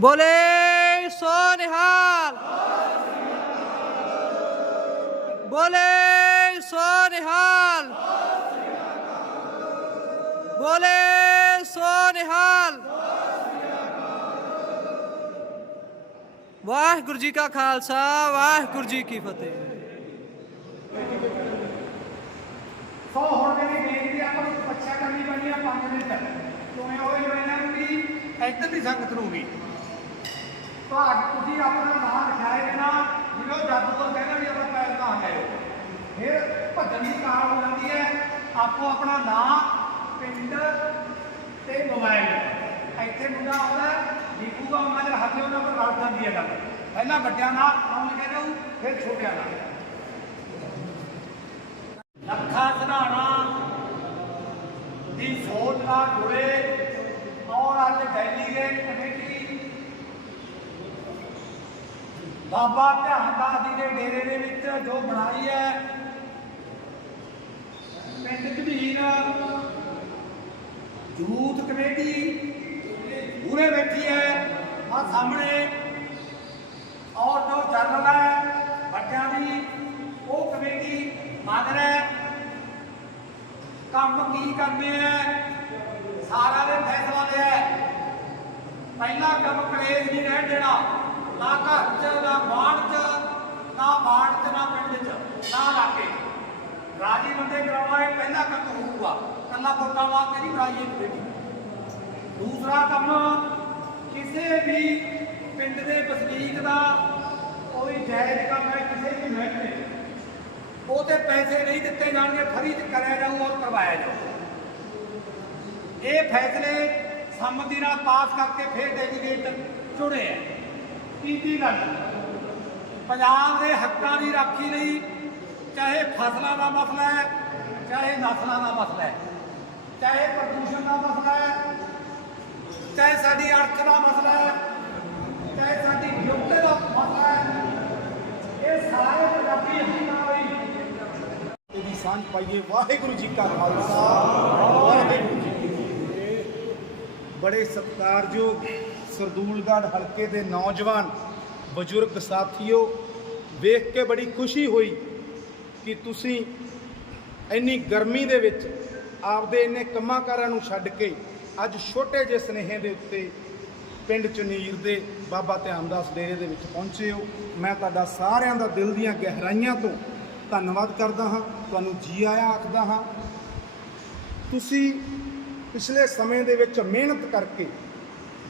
ਬੋਲੇ ਸੋ ਨਿਹਾਲ ਬੋਲੇ ਸੋ ਨਿਹਾਲ ਬੋਲੇ ਸੋ ਨਿਹਾਲ ਵਾਹਿਗੁਰੂ ਜੀ ਕਾ ਖਾਲਸਾ ਵਾਹਿਗੁਰੂ ਜੀ ਕੀ ਫਤਿਹ ਸੋ ਹੁਣ ਮੇਰੀ ਬੇਨਤੀ ਆ, ਆਪਾਂ ਨੂੰ ਪੱਛਾ ਕਰਨੀ ਪੈਣੀ ਆ 5 ਮਿੰਟ ਕਿਉਂ ਹੋਏ ਜੋ ਇਹਨਾਂ ਨੂੰ ਵੀ ਇੱਧਰ ਦੀ ਸੰਗਤ ਨੂੰ ਵੀ। ਤੁਹਾਡ ਤੁਸੀਂ ਆਪਣਾ ਨਾਮ ਲਿਖਾਏ ਬਿਨਾ ਉਹ ਜਾਦੂ ਤੋਂ ਕਹਿੰਦਾ ਵੀ ਆਪਣਾ ਪੈਰ ਨਾ ਗਏ ਫਿਰ ਭੱਜਣ ਦੀ ਕਾਰ ਹੋ ਜਾਂਦੀ ਹੈ ਆਪੋ ਆਪਣਾ ਨਾਮ ਪਿੰਡ ਤੇ ਮੋਬਾਈਲ ਇੱਥੇ ਮੁੰਡਾ ਆਉਂਦਾ ਦੀਪੂ ਦਾ ਉਹਨਾਂ ਦੇ ਹੱਥੇ ਉਹਨਾਂ ਕੋਲ ਰਲ ਜਾਂਦੀ ਹੈ ਗੱਲ। ਪਹਿਲਾਂ ਵੱਡਿਆਂ ਨਾਲ ਨਾਮ ਲਿਖਿਆ ਜਾਊ ਫਿਰ ਛੋਟਿਆਂ ਨਾਲ ਲੱਖਾਂ ਸਧਾਣਾ ਦੀ ਨਾਲ ਜੁੜੇ ਔਰ ਅੱਜ ਡੈਲੀਗੇਟ ਕਮੇਟੀ। ਬਾਬਾ ਧਿਆਨ ਦਾਸ ਜੀ ਦੇ ਡੇਰੇ ਦੇ ਵਿੱਚ ਜੋ ਬਣਾਈ ਹੈ। ਪਿੰਡ ਝਬੀਰ ਯੂਥ ਕਮੇਟੀ ਪੂਰੇ ਬੈਠੀ ਹੈ। ਆ ਸਾਹਮਣੇ ਔਰ ਜੋ ਜਨਰਲ ਹੈ। ਵੱਡਿਆਂ ਦੀ ਉਹ ਕਮੇਟੀ ਮੰਨ ਰਿਹਾ ਕੰਮ ਕੀ ਕਰਨੇ ਹੈ? ਸਾਰਾ ਨੇ ਫੈਸਲਾ ਲਿਆ ਪਹਿਲਾ ਕੰਮ ਕਲੇਸ਼ ਨਹੀਂ ਰਹਿਣ ਦੇਣਾ। ਨਾ ਘਰ ਚ, ਨਾ ਬਾਣ ਚ, ਨਾ ਬਾਣ ਚ, ਨਾ ਪਿੰਡ ਚ, ਨਾ ਲਾਕੇ ਰਾਜੀ ਬੰਦੇ ਕਰਾਉਣਾ ਇਹ ਪਹਿਲਾ ਕੰਮ ਹੋਊਗਾ। ਕੱਲਾ ਵੋਟਾਂ ਵਾਸਤੇ ਨਹੀਂ ਬਣਾਈ ਕਮੇਟੀ ਦੂਸਰਾ ਕੰਮ, ਕਿਸੇ ਵੀ ਪਿੰਡ ਦੇ ਵਸਨੀਕ ਦਾ ਕੋਈ ਜਾਇਜ਼ ਕੰਮ ਹੈ, ਕਿਸੇ ਵੀ ਮਹਿਕਮੇ ਉਹ ਤੇ ਪੈਸੇ ਨਹੀਂ ਦਿੱਤੇ ਜਾਣਗੇ, ਫਰੀ ਚ ਕਰਿਆ ਜਾਊ ਔਰ ਕਰਵਾਇਆ ਜਾਊ। ਇਹ ਫੈਸਲੇ ਸੰਮਤੀ ਨਾਲ ਪਾਸ ਕਰਕੇ ਫਿਰ ਡੈਲੀਗੇਟ ਚੁਣੇ ਹੈ ਤੀਜੀ ਗੱਲ। ਪੰਜਾਬ ਦੇ ਹੱਕਾਂ ਦੀ ਰਾਖੀ ਲਈ ਚਾਹੇ ਫਸਲਾਂ ਦਾ ਮਸਲਾ ਹੈ, ਚਾਹੇ ਨਸਲਾਂ ਦਾ ਮਸਲਾ ਹੈ, ਚਾਹੇ ਪ੍ਰਦੂਸ਼ਣ ਦਾ ਮਸਲਾ ਹੈ, ਚਾਹੇ ਸਾਡੀ ਅਰਥ ਦਾ ਮਸਲਾ ਹੈ, ਚਾਹੇ ਸਾਡੀ ਯੁਕਤ ਦਾ ਮਸਲਾ ਹੈ, ਇਹ ਸਾਰੇ ਪੰਜਾਬੀ ਹੱਕਾਂ ਲਈ ਇਹਦੀ ਸਾਂਝ ਪਾਈਏ ਵਾਹਿਗੁਰੂ ਜੀ ਕਾ ਖਾਲਸਾ, ਵਾਹਿਗੁਰੂ ਬੜੇ ਸਤਿਕਾਰਯੋਗ ਸਰਦੂਲਗੜ੍ਹ ਹਲਕੇ ਦੇ ਨੌਜਵਾਨ ਬਜ਼ੁਰਗ ਸਾਥੀਓ, ਵੇਖ ਕੇ ਬੜੀ ਖੁਸ਼ੀ ਹੋਈ ਕਿ ਤੁਸੀਂ ਇੰਨੀ ਗਰਮੀ ਦੇ ਵਿੱਚ ਆਪਦੇ ਇੰਨੇ ਕੰਮਾਂਕਾਰਾਂ ਨੂੰ ਛੱਡ ਕੇ ਅੱਜ ਛੋਟੇ ਜਿਹੇ ਸਨੇਹੇ ਦੇ ਉੱਤੇ ਪਿੰਡ ਚਨੀਰ ਦੇ ਬਾਬਾ ਧਿਆਨਦਾਸ ਡੇਰੇ ਦੇ ਵਿੱਚ ਪਹੁੰਚੇ ਹੋ। ਮੈਂ ਤੁਹਾਡਾ ਸਾਰਿਆਂ ਦਾ ਦਿਲ ਦੀਆਂ ਗਹਿਰਾਈਆਂ ਤੋਂ ਧੰਨਵਾਦ ਕਰਦਾ ਹਾਂ। ਤੁਹਾਨੂੰ ਜੀ ਆਇਆਂ ਆਖਦਾ ਹਾਂ। ਤੁਸੀਂ ਪਿਛਲੇ ਸਮੇਂ ਦੇ ਵਿੱਚ ਮਿਹਨਤ ਕਰਕੇ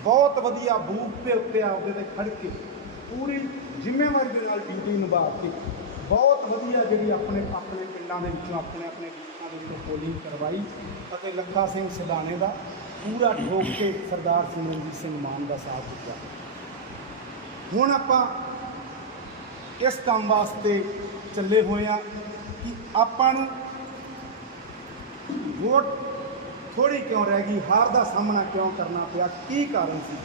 ਬਹੁਤ ਵਧੀਆ ਬੂਥ ਦੇ ਉੱਤੇ ਆਪਦੇ ਤੇ ਖੜ ਕੇ ਪੂਰੀ ਜ਼ਿੰਮੇਵਾਰੀ ਦੇ ਨਾਲ ਡਿਊਟੀ ਨਿਭਾ ਕੇ ਬਹੁਤ ਵਧੀਆ ਜਿਹੜੀ ਆਪਣੇ ਆਪਣੇ ਪਿੰਡਾਂ ਦੇ ਵਿੱਚੋਂ ਆਪਣੇ ਆਪਣੇ ਬੂਥਾਂ ਦੇ ਵਿੱਚੋਂ ਪੋਲਿੰਗ ਕਰਵਾਈ ਅਤੇ ਲੱਖਾ ਸਿੰਘ ਸਿਧਾਣੇ ਦਾ ਪੂਰਾ ਠੋਕ ਕੇ ਸਰਦਾਰ ਸਿਮਰਨਜੀਤ ਸਿੰਘ ਮਾਨ ਦਾ ਸਾਥ ਦਿੱਤਾ। ਹੁਣ ਆਪਾਂ ਇਸ ਕੰਮ ਵਾਸਤੇ ਚੱਲੇ ਹੋਏ ਆ ਕਿ ਆਪਾਂ ਨੂੰ ਵੋਟ ਥੋੜੀ ਕਿਉਂ ਰਹਿ ਗਈ? ਹਾਰ ਦਾ ਸਾਹਮਣਾ ਕਿਉਂ ਕਰਨਾ ਪਿਆ? ਕੀ ਕਾਰਨ ਸੀ?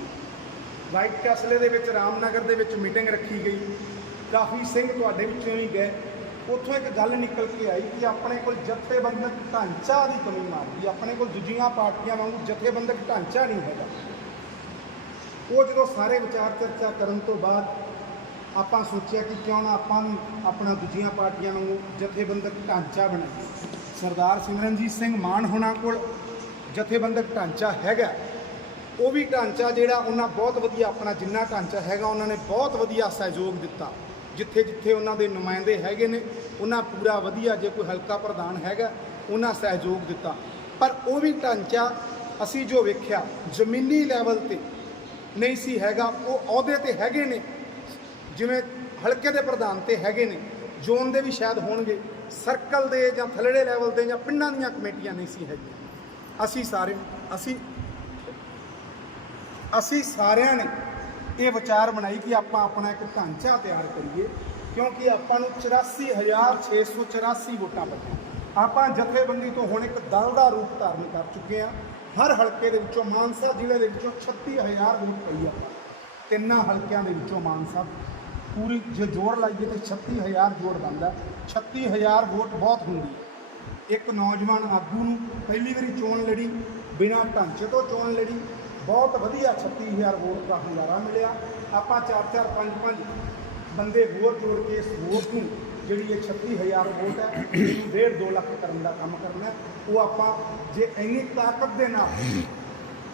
ਵਾਈਟ ਕੈਸਲੇ ਦੇ ਵਿੱਚ, ਰਾਮਨਗਰ ਦੇ ਵਿੱਚ ਮੀਟਿੰਗ ਰੱਖੀ ਗਈ। ਕਾਫੀ ਸਿੰਘ ਤੁਹਾਡੇ ਵਿੱਚੋਂ ਵੀ ਗਏ। ਉੱਥੋਂ ਇੱਕ ਗੱਲ ਨਿਕਲ ਕੇ ਆਈ ਕਿ ਆਪਣੇ ਕੋਲ ਜਥੇਬੰਦਕ ਢਾਂਚਾ ਦੀ ਕਮੀ ਮਾਰਦੀ ਆਪਣੇ ਕੋਲ ਦੂਜੀਆਂ ਪਾਰਟੀਆਂ ਵਾਂਗੂ ਜਥੇਬੰਦਕ ਢਾਂਚਾ ਨਹੀਂ ਹੈਗਾ। ਉਹ ਜਦੋਂ ਸਾਰੇ ਵਿਚਾਰ ਚਰਚਾ ਕਰਨ ਤੋਂ ਬਾਅਦ ਆਪਾਂ ਸੋਚਿਆ ਕਿ ਕਿਉਂ ਨਾ ਆਪਾਂ ਵੀ ਆਪਣਾ ਦੂਜੀਆਂ ਪਾਰਟੀਆਂ ਵਾਂਗੂ ਜਥੇਬੰਦਕ ਢਾਂਚਾ ਬਣਾਈਏ। ਸਰਦਾਰ ਸਿਮਰਨਜੀਤ ਸਿੰਘ ਮਾਨ ਹੋਣਾ ਕੋਲ ਜਥੇਬੰਦਕ ਢਾਂਚਾ ਹੈਗਾ ਉਹ ਵੀ ਢਾਂਚਾ ਜਿਹੜਾ ਉਹਨਾਂ ਬਹੁਤ ਵਧੀਆ ਆਪਣਾ ਜਿੰਨਾ ਢਾਂਚਾ ਹੈਗਾ, ਉਹਨਾਂ ਨੇ ਬਹੁਤ ਵਧੀਆ ਸਹਿਯੋਗ ਦਿੱਤਾ। ਜਿੱਥੇ ਜਿੱਥੇ ਉਹਨਾਂ ਦੇ ਨੁਮਾਇੰਦੇ ਹੈਗੇ ਨੇ, ਉਹਨਾਂ ਪੂਰਾ ਵਧੀਆ ਜੇ ਕੋਈ ਹਲਕਾ ਪ੍ਰਧਾਨ ਹੈਗਾ, ਉਹਨਾਂ ਸਹਿਯੋਗ ਦਿੱਤਾ। ਪਰ ਉਹ ਵੀ ਢਾਂਚਾ ਅਸੀਂ ਜੋ ਵੇਖਿਆ, ਜ਼ਮੀਨੀ ਲੈਵਲ ਤੇ ਨਹੀਂ ਸੀ ਹੈਗਾ। ਉਹ ਅਹੁਦੇ ਤੇ ਹੈਗੇ ਨੇ, ਜਿਵੇਂ ਹਲਕੇ ਦੇ ਪ੍ਰਧਾਨ ਤੇ ਹੈਗੇ ਨੇ। ਜ਼ੋਨ ਦੇ ਵੀ ਸ਼ਾਇਦ ਹੋਣਗੇ, ਸਰਕਲ ਦੇ ਜਾਂ ਥੱਲੜੇ ਲੈਵਲ ਦੇ ਜਾਂ ਪਿੰਡਾਂ ਦੀਆਂ ਕਮੇਟੀਆਂ ਨਹੀਂ ਸੀ ਹੈਗੀਆਂ। ਅਸੀਂ ਸਾਰੇ ਅਸੀਂ ਅਸੀਂ ਸਾਰਿਆਂ ਨੇ ਇਹ ਵਿਚਾਰ ਬਣਾਈ ਕਿ ਆਪਾਂ ਆਪਣਾ ਇੱਕ ਢਾਂਚਾ ਤਿਆਰ ਕਰੀਏ, ਕਿਉਂਕਿ ਆਪਾਂ ਨੂੰ 84684 ਵੋਟਾਂ ਪਈਆਂ। ਆਪਾਂ ਜਥੇਬੰਦੀ ਤੋਂ ਹੁਣ ਇੱਕ ਦਲ ਦਾ ਰੂਪ ਧਾਰਨ ਕਰ ਚੁੱਕੇ ਹਾਂ। ਹਰ ਹਲਕੇ ਦੇ ਵਿੱਚੋਂ ਮਾਨਸਾ ਜ਼ਿਲ੍ਹੇ ਦੇ ਵਿੱਚੋਂ 36000 ਵੋਟ ਪਈ ਆ। ਤਿੰਨਾਂ ਹਲਕਿਆਂ ਦੇ ਵਿੱਚੋਂ ਮਾਨਸਾ। ਪੂਰੀ ਜੇ ਜੋੜ ਲਾਈਏ ਤੇ 36000 ਵੋਟ ਬਣਦਾ। 36000 ਵੋਟ ਬਹੁਤ ਹੁੰਦੀ ਹੈ ਇੱਕ ਨੌਜਵਾਨ ਆਗੂ ਨੂੰ ਪਹਿਲੀ ਵਾਰੀ ਚੋਣ ਲੜੀ, ਬਿਨਾਂ ਢਾਂਚੇ ਤੋਂ ਚੋਣ ਲੜੀ। ਬਹੁਤ ਵਧੀਆ 36000 ਵੋਟ ਦਾ ਹੰਗਾਰਾ ਮਿਲਿਆ। ਆਪਾਂ 4-4 5-5 ਬੰਦੇ ਹੋਰ ਜੋੜ ਕੇ ਇਸ ਵੋਟ ਨੂੰ, ਜਿਹੜੀ ਇਹ 36000 ਵੋਟ ਹੈ, ਇਹਨੂੰ 1.5 2 ਲੱਖ ਕਰਨ ਦਾ ਕੰਮ ਕਰਨਾ ਉਹ ਆਪਾਂ ਜੇ ਇੰਨੀ ਤਾਕਤ ਦੇ ਨਾਲ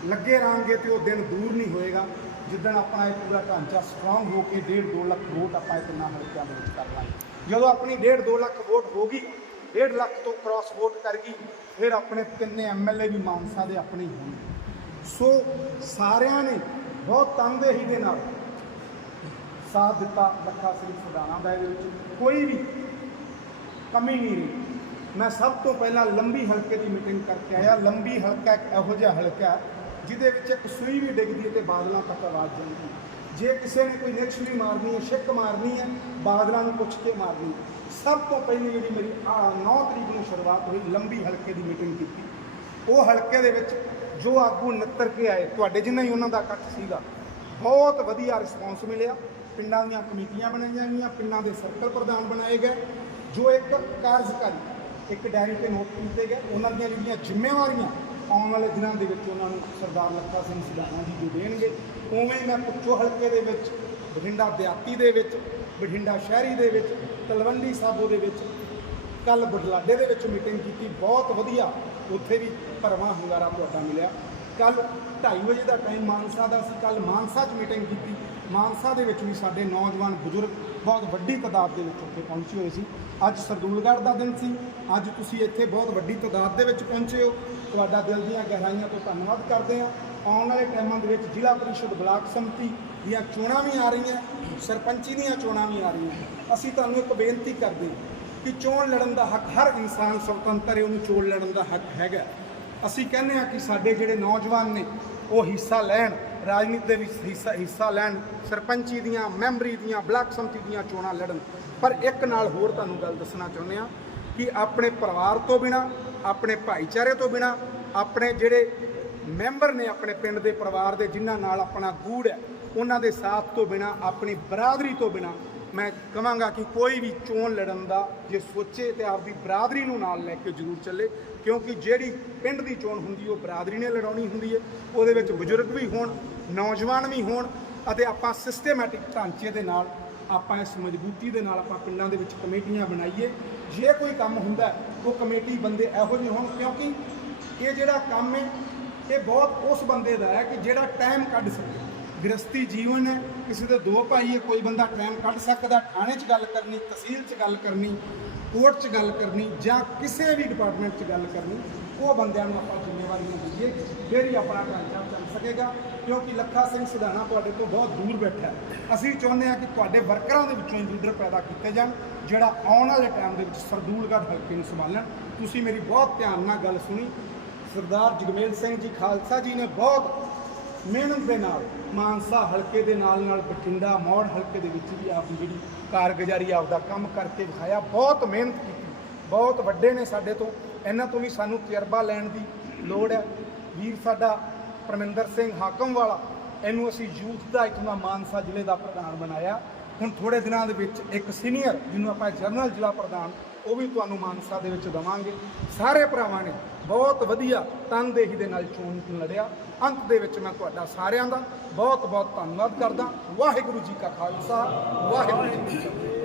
ਲੱਗੇ ਰਹਾਂਗੇ ਤੇ ਉਹ ਦਿਨ ਦੂਰ ਨਹੀਂ ਹੋਏਗਾ। ਜਿੱਦਣ ਆਪਣਾ ਇਹ ਪੂਰਾ ਢਾਂਚਾ ਸਟਰੋਂਗ ਹੋ ਕੇ 1.5 2 ਲੱਖ ਵੋਟ ਆਪਾਂ ਇਹ ਤਿੰਨਾਂ ਹਲਕਿਆਂ ਦੇ ਵਿੱਚ ਕਰ ਲਾਂਗੇ। ਜਦੋਂ ਆਪਣੀ 1.5 2 ਲੱਖ ਵੋਟ ਹੋ ਗਈ 1.5 ਲੱਖ ਤੋਂ ਕ੍ਰਾਸ ਵੋਟ ਕਰ ਗਈ ਫਿਰ ਆਪਣੇ ਤਿੰਨੇ ਐਮਐਲਏ ਵੀ ਮਾਨਸਾ ਦੇ ਆਪਣੇ ਹੀ ਹੋਣਗੇ। ਸੋ ਸਾਰਿਆਂ ਨੇ ਬਹੁਤ ਤਨਦੇਹੀ ਦੇ ਨਾਲ। ਸਾਥ ਦਿੱਤਾ ਲੱਖਾ ਸਿੰਘ ਸੁਡਾਣਾ ਦਾ ਇਹਦੇ ਵਿੱਚ। ਕੋਈ ਵੀ ਕਮੀ ਨਹੀਂ ਰਹੀ। ਮੈਂ ਸਭ ਤੋਂ ਪਹਿਲਾਂ ਲੰਬੀ ਹਲਕੇ ਦੀ ਮੀਟਿੰਗ ਕਰਕੇ ਆਇਆ। ਲੰਬੀ ਹਲਕਾ ਇੱਕ ਇਹੋ ਜਿਹਾ ਹਲਕਾ ਜਿਹਦੇ ਵਿੱਚ ਇੱਕ ਸੂਈ ਵੀ ਡਿੱਗਦੀ ਹੈ ਤੇ ਬਾਦਲਾਂ ਤੱਕ ਆਵਾਜ਼ ਜਾਂਦੀ ਹੈ। ਜੇ ਕਿਸੇ ਨੇ ਕੋਈ ਨਿਕਸ਼ ਵੀ ਮਾਰਨੀ ਹੈ ਛਿੱਕ ਮਾਰਨੀ ਹੈ, ਬਾਦਲਾਂ ਨੂੰ ਪੁੱਛ ਕੇ ਮਾਰਨੀ ਹੈ। ਸਭ ਤੋਂ ਪਹਿਲੀ ਜਿਹੜੀ ਮੇਰੀ, ਆ 9 ਤਰੀਕ ਨੂੰ ਸ਼ੁਰੂਆਤ ਹੋਈ, ਲੰਬੀ ਹਲਕੇ ਦੀ ਮੀਟਿੰਗ ਕੀਤੀ ਉਹ ਹਲਕੇ ਦੇ ਵਿੱਚ ਜੋ ਆਗੂ ਨੱਤਰ ਕੇ ਆਏ, ਤੁਹਾਡੇ ਜਿੰਨਾ ਹੀ ਉਹਨਾਂ ਦਾ ਇਕੱਠ ਸੀਗਾ, ਬਹੁਤ ਵਧੀਆ ਰਿਸਪੌਂਸ ਮਿਲਿਆ ਪਿੰਡਾਂ ਦੀਆਂ ਕਮੇਟੀਆਂ ਬਣਾਈਆਂ ਗਈਆਂ, ਪਿੰਡਾਂ ਦੇ ਸਰਕਲ ਪ੍ਰਧਾਨ ਬਣਾਏ ਗਏ ਜੋ ਇੱਕ ਕਾਰਜਕਾਰੀ, ਇੱਕ ਡਾਇਰੀ ਤੇ ਨੋਟ ਕੀਤੇ ਗਏ, ਉਹਨਾਂ ਦੀਆਂ ਜਿਹੜੀਆਂ ਜ਼ਿੰਮੇਵਾਰੀਆਂ ਆਉਣ ਵਾਲੇ ਦਿਨਾਂ ਦੇ ਵਿੱਚ ਉਹਨਾਂ ਨੂੰ ਸਰਦਾਰ ਲੱਖਾ ਸਿੰਘ ਸਿਧਾਣਾ ਜੀ ਜੋ ਦੇਣਗੇ। ਉਵੇਂ ਹੀ ਮੈਂ ਪੁੱਛੋ ਹਲਕੇ ਦੇ ਵਿੱਚ, ਬਠਿੰਡਾ ਦਿਹਾਤੀ ਦੇ ਵਿੱਚ, ਬਠਿੰਡਾ ਸ਼ਹਿਰੀ ਦੇ ਵਿੱਚ, ਤਲਵੰਡੀ ਸਾਬੋ ਦੇ ਵਿੱਚ, ਕੱਲ ਬੁਢਲਾਡੇ ਦੇ ਵਿੱਚ ਮੀਟਿੰਗ ਕੀਤੀ, ਬਹੁਤ ਵਧੀਆ। ਉੱਥੇ ਵੀ ਭਰਵਾਂ ਹੁੰਗਾਰਾ ਤੁਹਾਡਾ ਮਿਲਿਆ। ਕੱਲ 2:30 ਵਜੇ ਦਾ ਟਾਈਮ ਮਾਨਸਾ ਦਾ ਸੀ, ਕੱਲ ਮਾਨਸਾ 'ਚ ਮੀਟਿੰਗ ਕੀਤੀ। ਮਾਨਸਾ ਦੇ ਵਿੱਚ ਵੀ ਸਾਡੇ ਨੌਜਵਾਨ ਬਜ਼ੁਰਗ ਬਹੁਤ ਵੱਡੀ ਤਾਦਾਦ ਦੇ ਵਿੱਚ ਉੱਥੇ ਪਹੁੰਚੇ ਹੋਏ ਸੀ। ਅੱਜ ਸਰਦੂਲਗੜ੍ਹ ਦਾ ਦਿਨ ਸੀ। ਅੱਜ ਤੁਸੀਂ ਇੱਥੇ ਬਹੁਤ ਵੱਡੀ ਤਾਦਾਦ ਦੇ ਵਿੱਚ ਪਹੁੰਚੇ ਹੋ। ਤੁਹਾਡਾ ਦਿਲ ਦੀਆਂ ਗਹਿਰਾਈਆਂ ਤੋਂ ਧੰਨਵਾਦ ਕਰਦੇ ਹਾਂ। ਆਉਣ ਵਾਲੇ ਟਾਈਮਾਂ ਦੇ ਵਿੱਚ ਜ਼ਿਲ੍ਹਾ ਪਰਿਸ਼ਦ ਬਲਾਕ ਸੰਮਤੀ ਦੀਆਂ ਚੋਣਾਂ ਵੀ ਆ ਰਹੀਆਂ, ਸਰਪੰਚੀ ਦੀਆਂ ਚੋਣਾਂ ਵੀ ਆ ਰਹੀਆਂ। ਅਸੀਂ ਤੁਹਾਨੂੰ ਇੱਕ ਬੇਨਤੀ ਕਰਦੇ ਹਾਂ ਕਿ ਚੋਣ ਲੜਨ ਦਾ ਹੱਕ ਹਰ ਇਨਸਾਨ ਸੁਤੰਤਰ ਹੈ, ਉਹਨੂੰ ਚੋਣ ਲੜਨ ਦਾ ਹੱਕ ਹੈਗਾ। ਅਸੀਂ ਕਹਿੰਦੇ ਆ ਕਿ ਸਾਡੇ ਜਿਹੜੇ ਨੌਜਵਾਨ ਨੇ, ਉਹ ਹਿੱਸਾ ਲੈਣ। ਰਾਜਨੀਤੀ ਦੇ ਵਿੱਚ ਹਿੱਸਾ ਹਿੱਸਾ ਲੈਣ, ਸਰਪੰਚੀ ਦੀਆਂ, ਮੈਂਬਰੀ ਦੀਆਂ, ਬਲਾਕ ਸੰਮਤੀ ਦੀਆਂ ਚੋਣਾਂ ਲੜਨ। ਪਰ ਇੱਕ ਨਾਲ ਹੋਰ ਤੁਹਾਨੂੰ ਗੱਲ ਦੱਸਣਾ ਚਾਹੁੰਦੇ ਆ ਕਿ ਆਪਣੇ ਪਰਿਵਾਰ ਤੋਂ ਬਿਨਾ, ਆਪਣੇ ਭਾਈਚਾਰੇ ਤੋਂ ਬਿਨਾ, ਆਪਣੇ ਜਿਹੜੇ ਮੈਂਬਰ ਨੇ ਆਪਣੇ ਪਿੰਡ ਦੇ ਪਰਿਵਾਰ ਦੇ ਜਿਨ੍ਹਾਂ ਨਾਲ ਆਪਣਾ ਗੂੜ ਹੈ, ਉਹਨਾਂ ਦੇ ਸਾਥ ਤੋਂ ਬਿਨਾ, ਆਪਣੀ ਬਰਾਦਰੀ ਤੋਂ ਬਿਨਾ ਮੈਂ ਕਹਾਂਗਾ ਕਿ ਕੋਈ ਵੀ ਚੋਣ ਲੜਨ ਦਾ ਜੇ ਸੋਚੇ ਤੇ ਆਪਦੀ ਬਰਾਦਰੀ ਨੂੰ ਨਾਲ ਲੈ ਕੇ ਜ਼ਰੂਰ ਚੱਲੇ, ਕਿਉਂਕਿ ਜਿਹੜੀ ਪਿੰਡ ਦੀ ਚੋਣ ਹੁੰਦੀ, ਉਹ ਬਰਾਦਰੀ ਨੇ ਲੜਾਉਣੀ ਹੁੰਦੀ ਹੈ। ਉਹਦੇ ਵਿੱਚ ਬਜ਼ੁਰਗ ਵੀ ਹੋਣ, ਨੌਜਵਾਨ ਵੀ ਹੋਣ ਅਤੇ ਆਪਾਂ ਸਿਸਟਮੈਟਿਕ ਢਾਂਚੇ ਦੇ ਨਾਲ, ਆਪਾਂ ਇਸ ਮਜ਼ਬੂਤੀ ਦੇ ਨਾਲ ਆਪਾਂ ਪਿੰਡਾਂ ਦੇ ਵਿੱਚ ਕਮੇਟੀਆਂ ਬਣਾਈਏ। ਜੇ ਕੋਈ ਕੰਮ ਹੁੰਦਾ, ਉਹ ਕਮੇਟੀ ਬੰਦੇ ਇਹੋ ਜਿਹੇ ਹੋਣ, ਕਿਉਂਕਿ ਇਹ ਜਿਹੜਾ ਕੰਮ ਹੈ, ਇਹ ਬਹੁਤ ਉਸ ਬੰਦੇ ਦਾ ਹੈ ਕਿ ਜਿਹੜਾ ਟਾਈਮ ਕੱਢ ਸਕੇ। ਗ੍ਰਸਤੀ ਜੀਵਨ ਹੈ, ਕਿਸੇ ਦੇ ਦੋ ਭਾਈ ਹੈ, ਕੋਈ ਬੰਦਾ ਟਾਈਮ ਕੱਢ ਸਕਦਾ, ਥਾਣੇ 'ਚ ਗੱਲ ਕਰਨੀ, ਤਹਿਸੀਲ 'ਚ ਗੱਲ ਕਰਨੀ ਕੋਰਟ 'ਚ ਗੱਲ ਕਰਨੀ ਜਾਂ ਕਿਸੇ ਵੀ ਡਿਪਾਰਟਮੈਂਟ 'ਚ ਗੱਲ ਕਰਨੀ, ਉਹ ਬੰਦਿਆਂ ਨੂੰ ਆਪਾਂ ਜ਼ਿੰਮੇਵਾਰੀਆਂ ਦਈਏ ਫਿਰ ਹੀ ਆਪਣਾ ਢਾਂਚਾ ਚੱਲ ਸਕੇਗਾ, ਕਿਉਂਕਿ ਲੱਖਾ ਸਿੰਘ ਸਿਧਾਣਾ ਤੁਹਾਡੇ ਤੋਂ ਬਹੁਤ ਦੂਰ ਬੈਠਾ ਹੈ। ਅਸੀਂ ਚਾਹੁੰਦੇ ਹਾਂ ਕਿ ਤੁਹਾਡੇ ਵਰਕਰਾਂ ਦੇ ਵਿੱਚੋਂ ਹੀ ਲੀਡਰ ਪੈਦਾ ਕੀਤੇ ਜਾਣ, ਜਿਹੜਾ ਆਉਣ ਵਾਲੇ ਟਾਈਮ ਦੇ ਵਿੱਚ ਸਰਦੂਲਗੜ੍ਹ ਹਲਕੇ ਨੂੰ ਸੰਭਾਲਣ। ਤੁਸੀਂ ਮੇਰੀ ਬਹੁਤ ਧਿਆਨ ਨਾਲ ਗੱਲ ਸੁਣੀ। ਸਰਦਾਰ ਜਗਮੇਲ ਸਿੰਘ ਜੀ ਖਾਲਸਾ ਜੀ ਨੇ ਬਹੁਤ ਮਿਹਨਤ ਦੇ ਨਾਲ, ਮਾਨਸਾ ਹਲਕੇ ਦੇ ਨਾਲ ਨਾਲ ਬਠਿੰਡਾ ਮੌੜ ਹਲਕੇ ਦੇ ਵਿੱਚ ਵੀ ਆਪਣੀ ਜਿਹੜੀ ਕਾਰਗੁਜ਼ਾਰੀ, ਆਪਦਾ ਕੰਮ ਕਰਕੇ ਵਿਖਾਇਆ, ਬਹੁਤ ਮਿਹਨਤ ਕੀਤੀ। ਬਹੁਤ ਵੱਡੇ ਨੇ ਸਾਡੇ ਤੋਂ, ਇਹਨਾਂ ਤੋਂ ਵੀ ਸਾਨੂੰ ਤਜਰਬਾ ਲੈਣ ਦੀ ਲੋੜ ਹੈ। ਵੀਰ ਸਾਡਾ ਪਰਮਿੰਦਰ ਸਿੰਘ ਹਾਕਮ ਵਾਲਾ, ਇਹਨੂੰ ਅਸੀਂ ਯੂਥ ਦਾ ਇੱਥੋਂ ਦਾ ਮਾਨਸਾ ਜ਼ਿਲ੍ਹੇ ਦਾ ਪ੍ਰਧਾਨ ਬਣਾਇਆ। ਹੁਣ ਥੋੜੇ ਦਿਨਾਂ ਦੇ ਵਿੱਚ ਇੱਕ ਸੀਨੀਅਰ ਜਿਹਨੂੰ ਆਪਾਂ ਜਨਰਲ ਜ਼ਿਲ੍ਹਾ ਪ੍ਰਧਾਨ, ਉਹ ਵੀ ਤੁਹਾਨੂੰ ਮਾਨਸਾ ਦੇ ਵਿੱਚ ਦਵਾਂਗੇ। ਸਾਰੇ ਭਰਾਵਾਂ ਨੇ ਬਹੁਤ ਵਧੀਆ ਤਨਦੇਹੀ ਦੇ ਨਾਲ ਚੋਣ ਲੜਿਆ। ਅੰਤ ਦੇ ਵਿੱਚ ਮੈਂ ਤੁਹਾਡਾ ਸਾਰਿਆਂ ਦਾ ਬਹੁਤ ਬਹੁਤ ਧੰਨਵਾਦ ਕਰਦਾ। ਵਾਹਿਗੁਰੂ ਜੀ ਕਾ ਖਾਲਸਾ, ਵਾਹਿਗੁਰੂ ਜੀ ਕੀ ਫਤਿਹ।